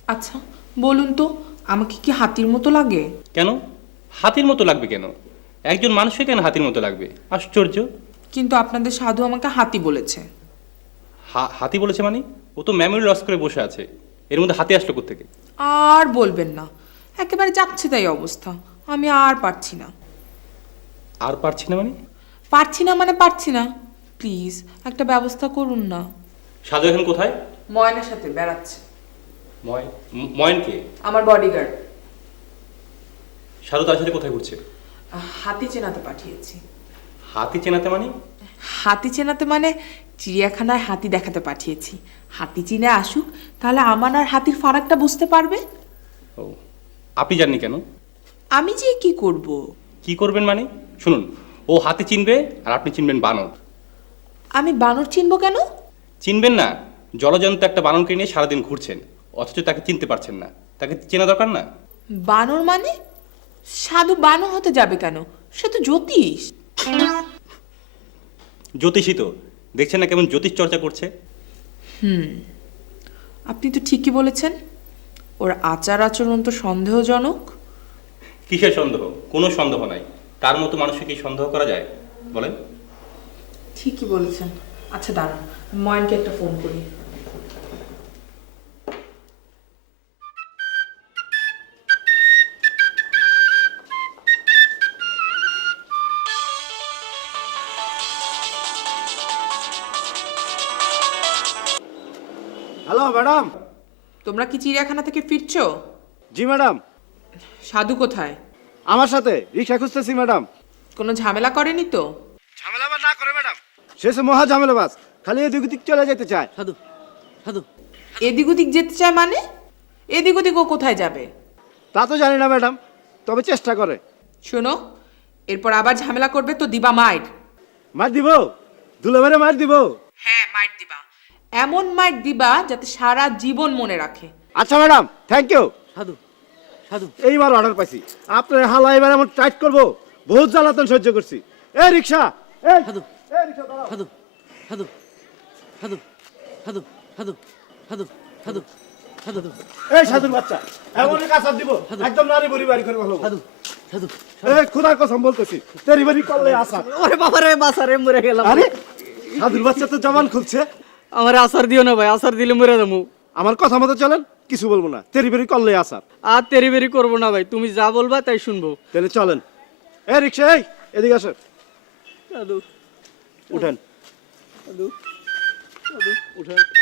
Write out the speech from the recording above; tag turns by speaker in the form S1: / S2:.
S1: আচ্ছা বলুন তো, আমাকে কি হাতির মতো লাগে?
S2: কেন হাতির মতো লাগবে কেন? একজন মানুষকে কেন হাতির মতো লাগবে? আশ্চর্য।
S1: কিন্তু আপনাদের সাধু আমাকে হাতি বলেছে।
S2: হাতি বলেছে মানে? ও তো মেমোরি লস করে বসে আছে, এর মধ্যে হাতি আসলো কোত্থেকে?
S1: আর বলবেন না, একেবারে যাচ্ছে তাই অবস্থা। আমি আর পারছি না।
S2: আর পারছি না মানে?
S1: পারছি না মানে পারছি না। প্লিজ একটা ব্যবস্থা করুন না।
S2: সাধু এখন কোথায়?
S1: ময়নার সাথে বেড়াচ্ছে।
S2: ময়নকে?
S1: আমার বডিগার্ড।
S2: সাধু তার সাথে কোথায় ঘুরছে?
S1: হাতি চেনাতে পাঠিয়েছি।
S2: হাতি চেনাতে মানে?
S1: হাতি চেনাতে মানে চিড়িয়াখানায় হাতি দেখাতে পাঠিয়েছি। হাতি চিনে আসুক, তাহলে আমার আর হাতির ফারাকটা বুঝতে পারবে।
S2: ও, আপনি জাননি কেন?
S1: আমি যে কি করব?
S2: কি করবেন মানে? শুনুন, ও হাতি চিনবে আর আপনি চিনবেন বানর।
S1: আমি বানর চিনবো কেন?
S2: চিনবেন না? জলজন্ত একটা বানরকে নিয়ে সারাদিন ঘুরছেন, অথচ তাকে চিনতে পারছেন না। তাকে চেনা দরকার না?
S1: বানর মানে? সাধু বানর হতে যাবে কেন? সে তো জ্যোতিষ।
S2: জ্যোতিষী তো, দেখছেন না কেমন জ্যোতিষ চর্চা করছে?
S1: আপনি তো ঠিকই বলেছেন। ওর আচার আচরণ তো সন্দেহজনক।
S2: কিসের সন্দেহ? কোনো সন্দেহ নাই। তার মতো মানুষকে কি সন্দেহ করা যায় বলেন?
S1: ঠিকই বলেছেন। আচ্ছা দাঁড়ান, ময়নকে একটা ফোন করি।
S3: Hello madam.
S1: তোমরা কি চিড়িয়াখানা থেকে ফিরছো?
S3: জি ম্যাডাম।
S1: সাধু কোথায়?
S3: আমার সাথে রিক্সা খুঁজতেছি ম্যাডাম।
S1: কোনো ঝামেলা করেনি তো?
S3: ঝামেলা না করে ম্যাডাম, শেষে মহা ঝামেলা বাস, খালি এদিক ওদিক চলে যেতে চায়।
S4: সাধু সাধু
S1: এদিক ওদিক যেতে চায় মানে? এদিক ওদিক ও কোথায় যাবে?
S3: তা তো জানি না ম্যাডাম, তবে চেষ্টা করে।
S1: শোনো, এরপর আবার ঝামেলা করবে তো দিবা মাইর।
S3: মার দিব, দুলে মেরে মার দিব।
S1: হ্যাঁ মাইর দিবা, এমন মাইর দিবা যাতে সারা জীবন মনে রাখে।
S3: আচ্ছা ম্যাডাম, থ্যাংক ইউ।
S4: সাধু সাধু
S3: এইবার অর্ডার পাইছি, আপনার হালা এবার এমন টাইট করবো, বহুত জ্বালাতন সহ্য করছি। এ রিক্সা, এই
S4: সাধু
S3: এই রিক্সা দাঁড়াও।
S4: সাধু সাধু সাধু সাধু সাধু সাধু সাধু সাধু
S3: এই সাধুর বাচ্চা, এমন কাঁচার দিব, একদম নারী বড়ি বাড়ি করে ভালো।
S4: সাধু সাধু
S3: এই খুদার কসম বলতেছি, তেরি বাড়ি করলে আসা।
S4: ওরে বাবা রে, বাসারে মরে গেলাম।
S3: আরে সাধুর বাচ্চা তো জবান খুলছে।
S4: আমার আসার দিও না ভাই, আসার দিলে মরে যাবো।
S3: আমার কথা মতো চলেন, কিছু বলবো না, তেরি বেরি করলে আসার।
S4: আর তেরি বেরি করবো না ভাই, তুমি যা বলবা তাই শুনবো।
S3: তাহলে চলেন। এই রিক্সা, এই এদিকে আসেন,
S4: সাধু
S3: উঠেন
S4: সাধু
S3: উঠেন।